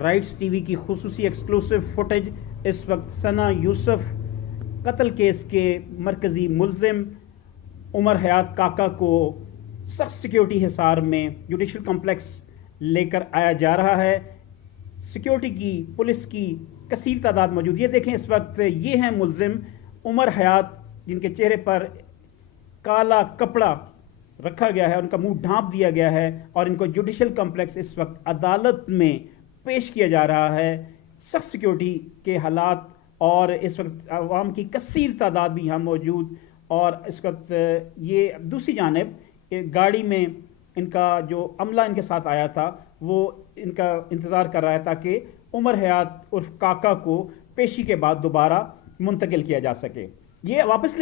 Rights T V کی خصوصی exclusive footage اس وقت ثنا یوسف قتل کیس کے مرکزی ملزم عمر حیات کاکا کو سخت سیکیورٹی حصار میں جوڈیشل کمپلیکس لے کر آیا جا رہا ہے. سیکیورٹی کی پولیس کی کثیر تعداد موجود. یہ دیکھیں اس وقت یہ ہیں ملزم عمر حیات جن کے چہرے پر کالا کپڑا رکھا گیا ہے, ان کا منہ ڈھانپ دیا گیا ہے اور ان کو جوڈیشل کمپلیکس اس وقت عدالت میں پیش کیا جا رہا ہے. سخت سیکیورٹی کے حالات اور اس وقت عوام کی کثیر تعداد بھی یہاں موجود. اور اس وقت یہ دوسری جانب گاڑی میں ان کا جو عملہ ان کے ساتھ آیا تھا وہ ان کا انتظار کر رہا ہے تاکہ عمر حیات عرف کاکا کو پیشی کے بعد دوبارہ منتقل کیا جا سکے. یہ واپس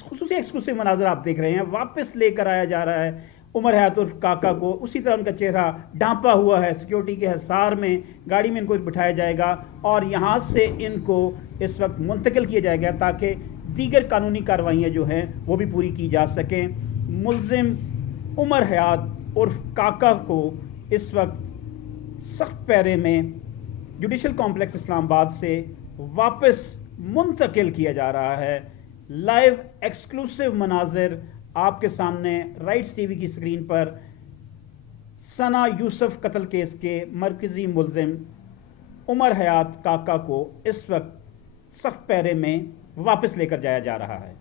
خصوصی ایکسکلوسیو مناظر آپ دیکھ رہے ہیں. واپس لے کر آیا جا رہا ہے عمر حیات عرف کاکا کو. اسی طرح ان کا چہرہ ڈھانپا ہوا ہے. سیکیورٹی کے حصار میں گاڑی میں ان کو بٹھایا جائے گا اور یہاں سے ان کو اس وقت منتقل کیا جائے گا تاکہ دیگر قانونی کارروائیاں جو ہیں وہ بھی پوری کی جا سکیں. ملزم عمر حیات عرف کاکا کو اس وقت سخت پیرے میں جوڈیشل کمپلیکس اسلام آباد سے واپس منتقل کیا جا رہا ہے. لائیو ایکسکلوسیو مناظر آپ کے سامنے رائٹس ٹی وی کی اسکرین پر. ثنا یوسف قتل کیس کے مرکزی ملزم عمر حیات کاکا کو اس وقت سخت پیرے میں واپس لے کر جایا جا رہا ہے.